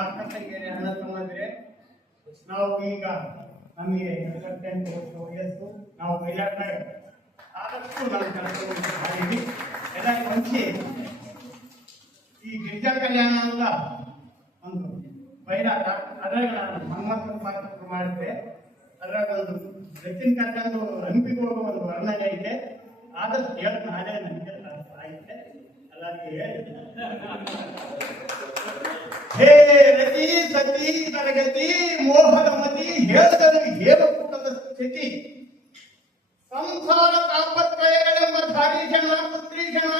ಅಕ್ಕ ತಂಗಿಯರೇ ಅಣ್ಣ ನಾವು ಈಗ ನಮಗೆ ನಲವತ್ತೆಂಟು ವಯಸ್ಸು, ನಾವು ಮಹಿಳಾಡ್ತಾ ಆದಷ್ಟು ನಾನು ಕೆಲಸವನ್ನು ಮಾಡಿದ್ವಿ ಎಲ್ಲರಿಗೂ ಹಂಚಿ ಈ ಗಿರಿಜಾ ಕಲ್ಯಾಣ ಅಂತ ಒಂದು ಮಹಿಳಾ ಅದ್ರಾಗ ನಾನು ಹನುಮಂತನ ಪಾತ್ರ ಮಾಡಿದ್ದೆ. ಅದ್ರಾಗ ಒಂದು ಬೆಚ್ಚಿನ ಕಟ್ಟೊಂದು ಒಂದು ವರ್ಣನೆ ಇದೆ. ಆದಷ್ಟು ಹೇಳ್ತಾನೆ, ಅದೇ ನನಗೆ ಸಾಹಿತ್ಯ ಎಲ್ಲರಿಗೂ ಹೇಳಿ. ಗತಿ ಮೋಹದ ಮತಿ ಹೇಳಿದನು ಹೇಳಕೂಟದ ಸ್ಥಿತಿ. ಸಂಸಾರ ತಾಪತ್ರಯಗಳೆಂಬ ಧಾರಿ ಜನ ಪುತ್ರಿ ಜನ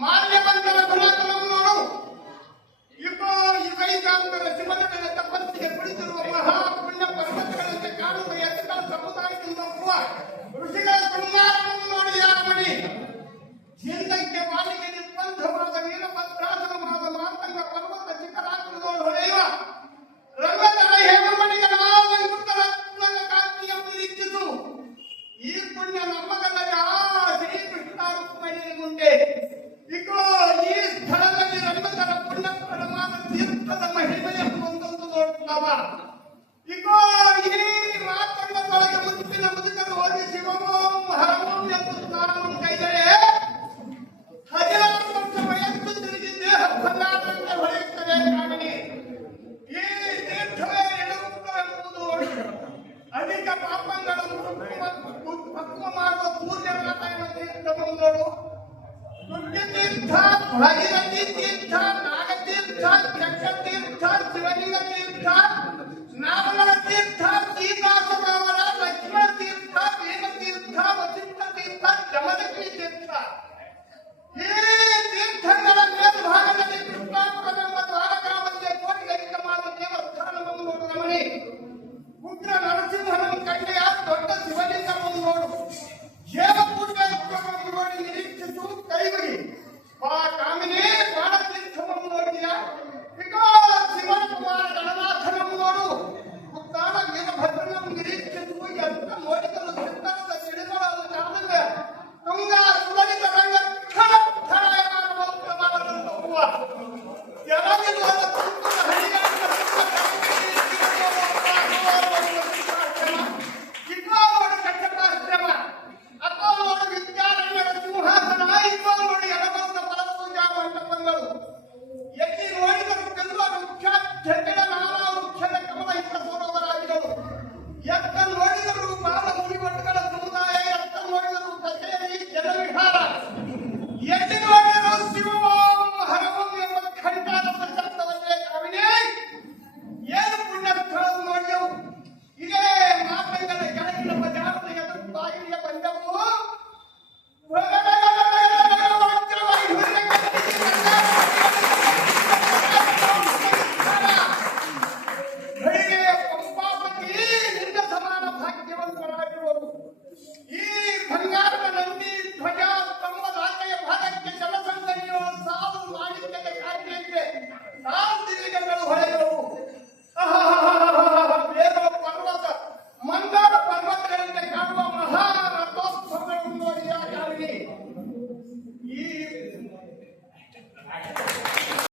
மாநில ಬಂದಳು ದುಡ್ಡು ತೀರ್ಥ ಹೊಳಗಿನ ತೀರ್ಥ ನಾಗತೀರ್ಥ ಚಕ್ಕ ಯಾವಾಗ